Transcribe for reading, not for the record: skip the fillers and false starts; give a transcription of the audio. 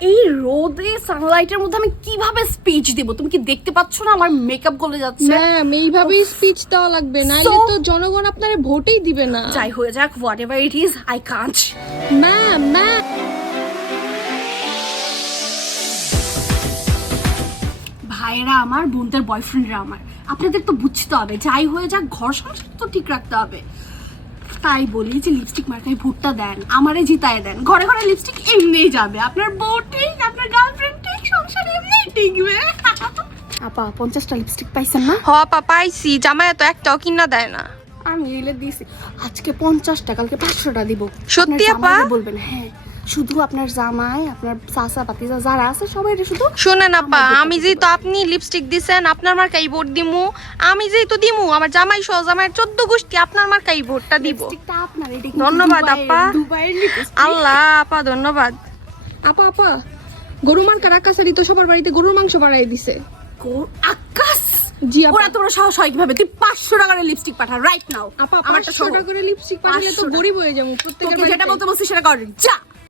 এই রোদে সানলাইটের মধ্যে আমি কিভাবে স্পিচ দেব? তুমি কি দেখতে পাচ্ছ না আমার মেকআপ গলে যাচ্ছে? ম্যাম এইভাবেই স্পিচ দেওয়া লাগবে, নাইলে তো জনগণ আপনারে ভোটই দিবে না। যাই হয়ে যাক, what ever it is, I can't. Ma'am ma'am ভাইয়েরা আমার, বোনদের বয়ফ্রেন্ডরা আমার, আপনাদের তো বুঝতে হবে, যাই হয়ে যাক ঘর সংসার তো ঠিক রাখতে হবে। তাই বলি যে লিপস্টিক মার্কায় ভোটটা দেন, আমারে জিতায় দেন। ঘরে ঘরে লিপস্টিক এমনিই যাবে, আপনার বউ ঠিক, আপনার গার্লফ্রেন্ড ঠিক, সংসার এমনিই টিকবে। আপা 50টা লিপস্টিক পাইছেন না? হ আপা পাইছি, জামাই তো একটাও কিনা দেয় না। আমি এলে দিয়েছি আজকে 50টা, কালকে 500টা দিব। সত্যি আপনার আপা? জামাইকে বলবেন, হ্যাঁ শুধু আপনার জামাই, আপনার চাচা পাতিজা যারা আছে সবাই শুধু শুনেন আপা, আমার আমি যেহেতু আপনি লিপস্টিক দিছেন, আপনার মার্কাই ভোট দিমু। আমি যেহেতু দিমু, আমার জামাই সহ জামাইয়ের 14 গোষ্ঠী আপনার মার্কাই ভোটটা দিব। লিপস্টিকটা আপনার, এটা কিন্তু ধন্যবাদ দুবাইয়ের- আপা। দুবাইয়ের লিপস্টিক। আল্লাহ আপা ধন্যবাদ। আপা আপা গরু মার্কার আকাশারি তো সবার বাড়িতে গরুর মাংস বাড়াই দিছে। আকাশ, জি আপা। ওরা তোমরা সাহস হয় কিভাবে? তুই 500 টাকার লিপস্টিক পাঠা রাইট নাও। আপা আমারটা 500 টাকা করে লিপস্টিক পাঠিয়ে তো 500 গরিব হয়ে যাবো প্রত্যেকের তোকে যেটা বাড়িতে। বলতে বলছিস সেটা কর, যা।